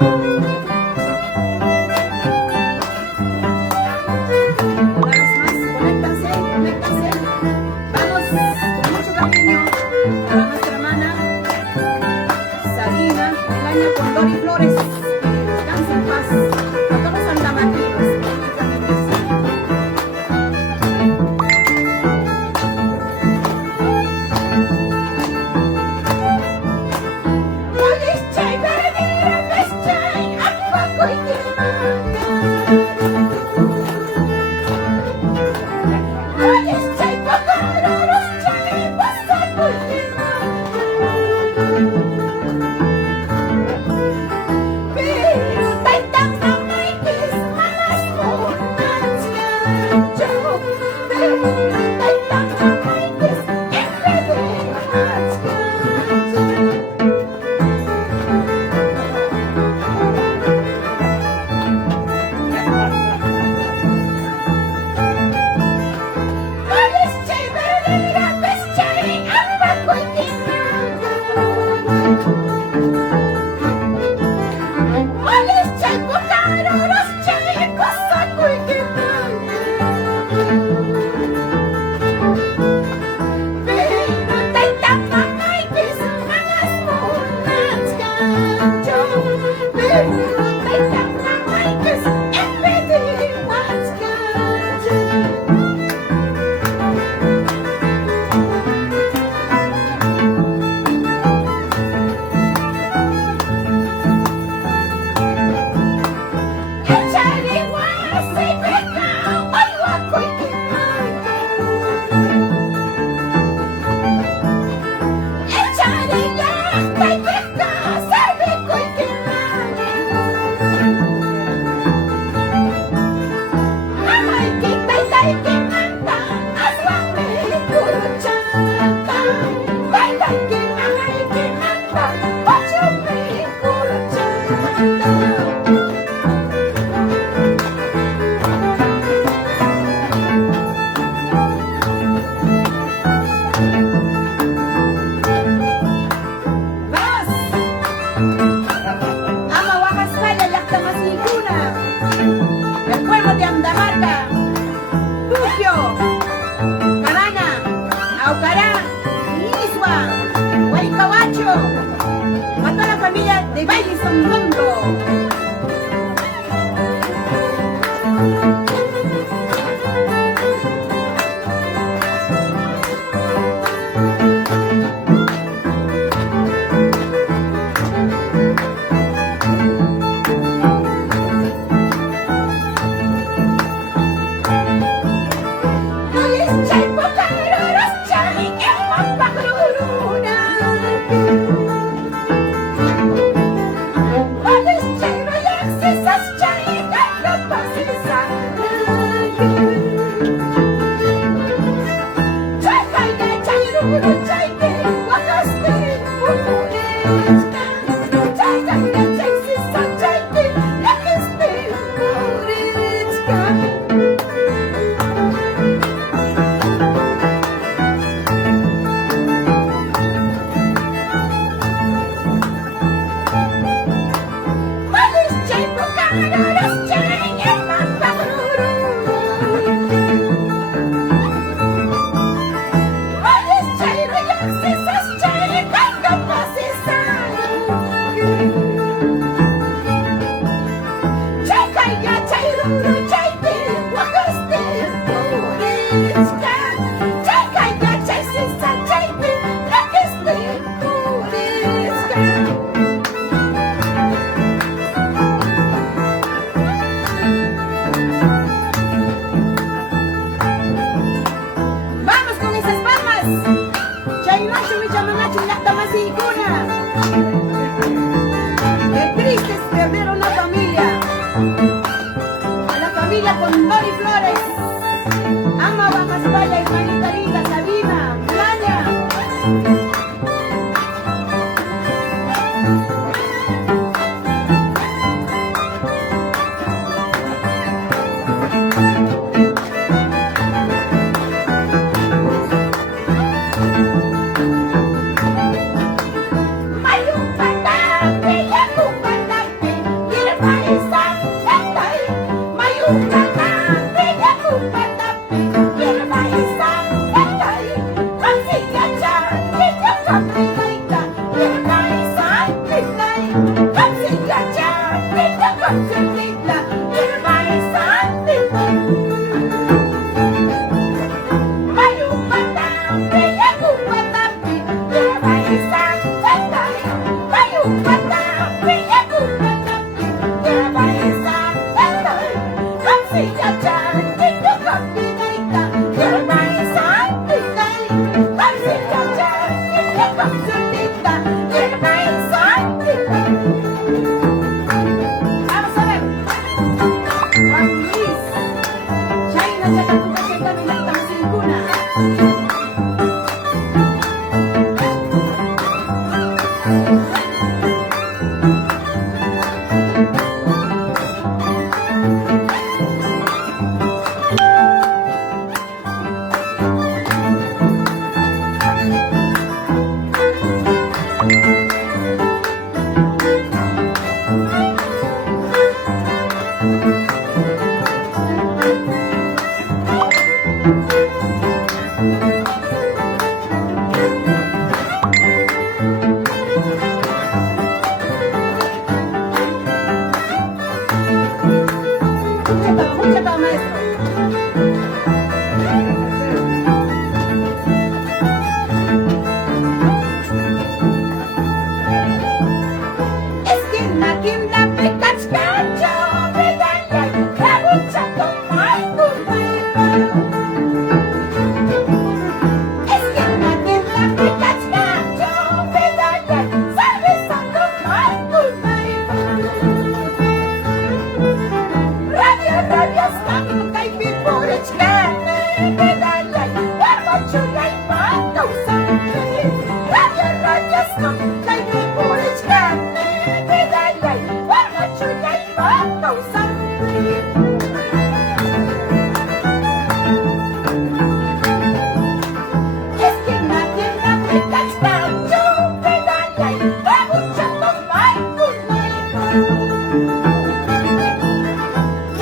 Una vez más, conéctense, conéctense. Vamos con mucho cariño para nuestra hermana Sabina Elaña Condori Flores. Descanse en paz. A todos los andamarinos y caminos. A toda la familia de Baile Sondondo. Qué triste es perder una familia. A la familia Condori Flores. Ama Bajaspaya, hermanita linda, Sabina, Playa. Esquina, tienda, pecachcacho, medalla, rabucha, toma y curva. Esquina, tienda, pecachcacho, medalla, cerveza, toma y curva. Radio, radio, skam, kajpi, poreczkane, medalla, warmoczula i matousanki. Radio, radio, skam, kajpi, poreczkane, medalla, warmoczula i matousanki. Esquina, tienda, pecachcacho, medalla, rabucha, toma y curva.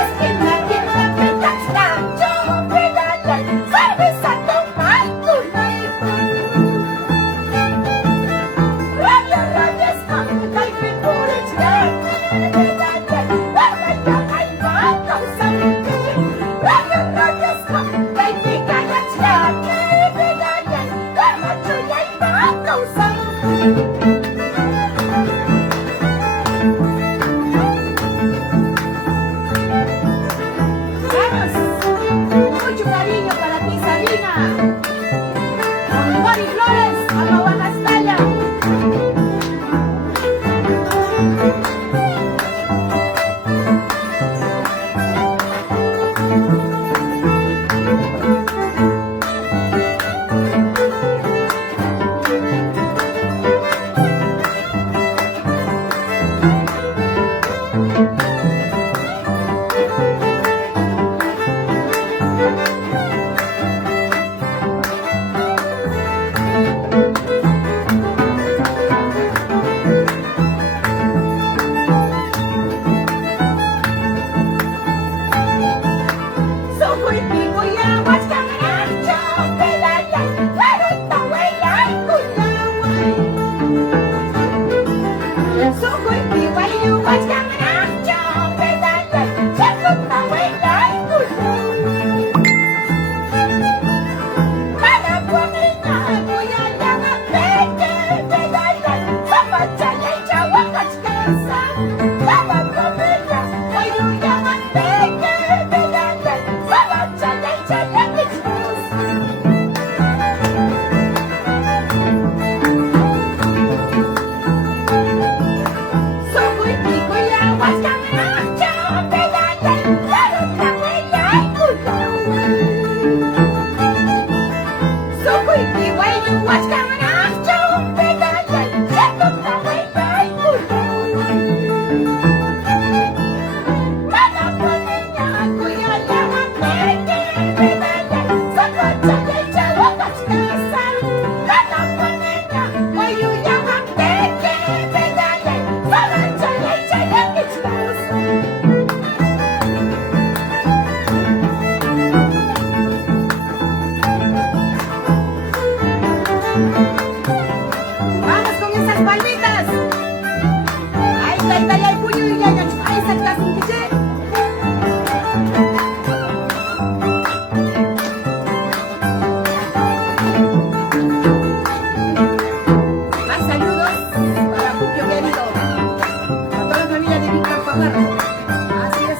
Esquina, tienda, pecachcacho, medalla, cerveza, toma y curva. Radio, radio, skam, kajpi, poreczkane, medalla, warmoczula i matousanki. Radio, radio, skam, kajpi, kajachkane, medalla, warmoczula i matousanki. Vamos, mucho cariño para ti, Sabina. Con Dori Flores, a Guanacasteca. Soy pico y aguas caminacho, pelaya, laruta, huella y cuyahuay. Soy pico y aguas caminacho, pelaya, laruta, huella y cuyahuay. Para cuamina, cuya llama peque, pelaya, zapachaya y chahuacachcasa. Para cuamina, cuya llama peque, pelaya, zapachaya y chahuacachcasa. Soy pico y aguas caminacho, pelaya, laruta, huella y cuyahuay. Soy pico y aguas caminacho, pelaya, laruta, huella y cuyahuay. Para cuamina, cuya llama peque, pelaya, zapachaya y chahuacachcasa. Para cuamina, cuya llama peque, pelaya, zapachaya y chahuacachcasa. Vamos con esas palmitas. Ahí está Italia y puño y ya, ahí está sin quiche. Más saludos para Pupio querido, a toda la familia de Víctor Fajardo. Así es.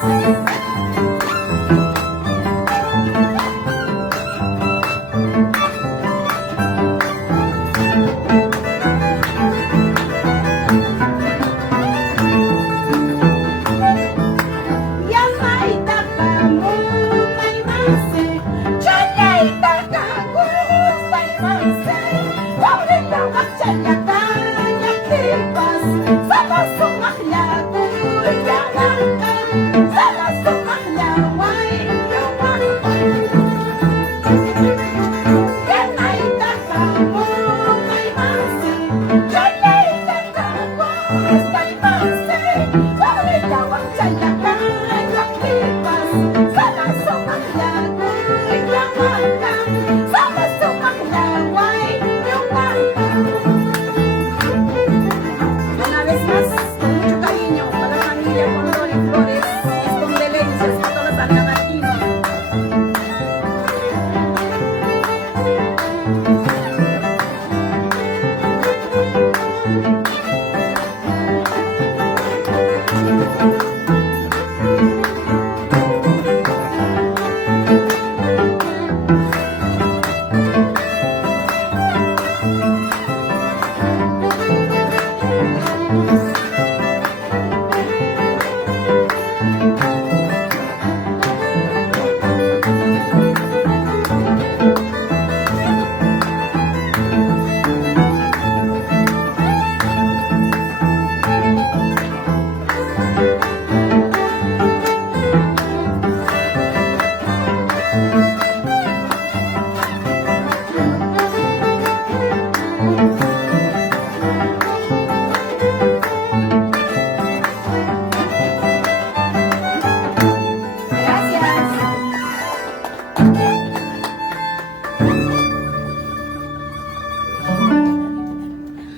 Yamaita kamu maimase, chalaita kagus maimase. Waurila wakchaya kanya kipas, sama sumakla